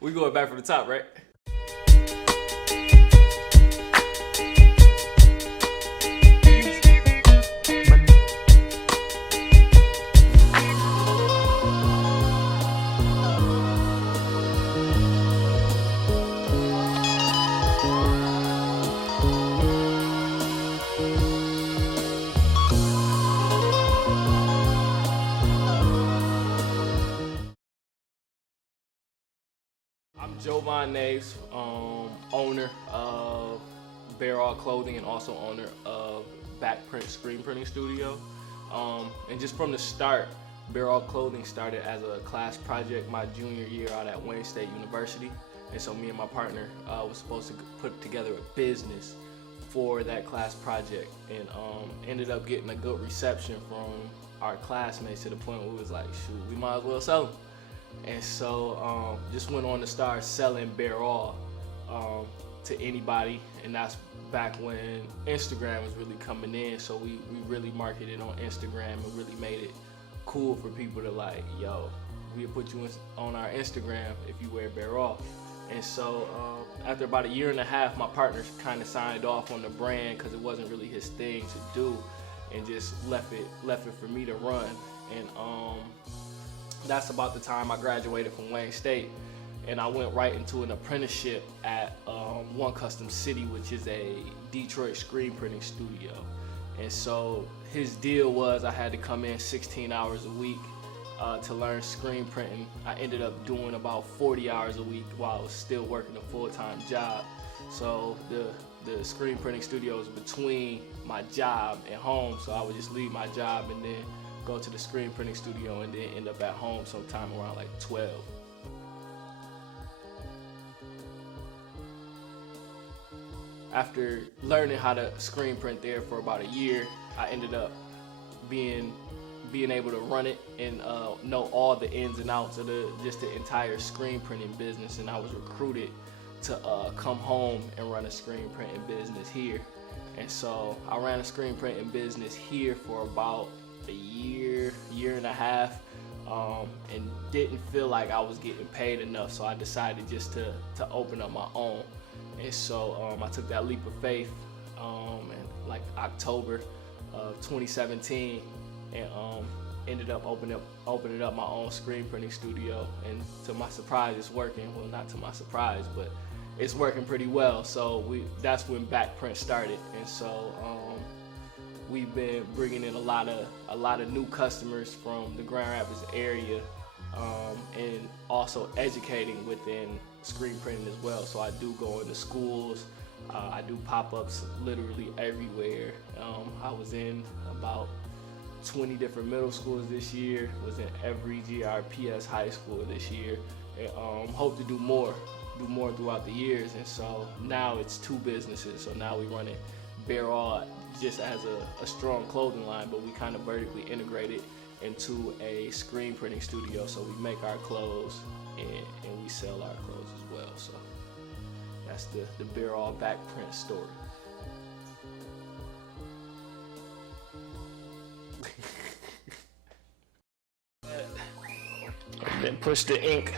We going back from the top, right? I'm Jovan Naves, owner of Bareall Clothing and also owner of Backprint Screen Printing Studio. And just from the start, Bareall Clothing started as a class project my junior year out at Wayne State University. And so me and my partner was supposed to put together a business for that class project, and ended up getting a good reception from our classmates to the point where we was like, shoot, we might as well sell them. And so just went on to start selling Bareall to anybody, and that's back when Instagram was really coming in. So we really marketed on Instagram and really made it cool for people to like, yo, we'll put you on our Instagram if you wear Bareall. And so after about a year and a half, my partner kind of signed off on the brand because it wasn't really his thing to do, and just left it for me to run. And that's about the time I graduated from Wayne State, and I went right into an apprenticeship at One Custom City, which is a Detroit screen printing studio. And so his deal was I had to come in 16 hours a week to learn screen printing. I ended up doing about 40 hours a week while I was still working a full-time job. So the screen printing studio was between my job and home, so I would just leave my job and then go to the screen printing studio and then end up at home sometime around like 12. After learning how to screen print there for about a year, I ended up being able to run it and know all the ins and outs of just the entire screen printing business. And I was recruited to come home and run a screen printing business here. And so I ran a screen printing business here for about a year and a half, and didn't feel like I was getting paid enough, so I decided just to open up my own. And so I took that leap of faith in like October of 2017, and ended up opening up my own screen printing studio. And to my surprise, it's working. Well, not to my surprise, but it's working pretty well. So that's when Backprint started. And so we've been bringing in a lot of new customers from the Grand Rapids area, and also educating within screen printing as well. So I do go into schools, I do pop-ups literally everywhere. I was in about 20 different middle schools this year, was in every GRPS high school this year, and hope to do more throughout the years. And so now it's two businesses. So now we run it Bareall just as a strong clothing line, but we kind of vertically integrated into a screen printing studio. So we make our clothes and we sell our clothes as well. So that's the Bareall Backprint story. Then push the ink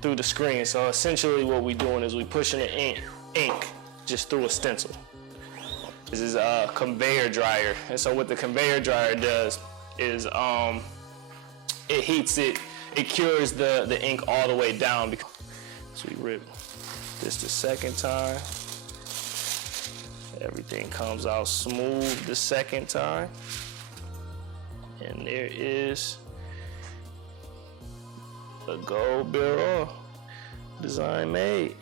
through the screen. So essentially what we're doing is we pushing the ink just through a stencil. This is a conveyor dryer. And so what the conveyor dryer does is it heats it, it cures the ink all the way down. So we rip this the second time. Everything comes out smooth the second time. And there is a gold Bareall design made.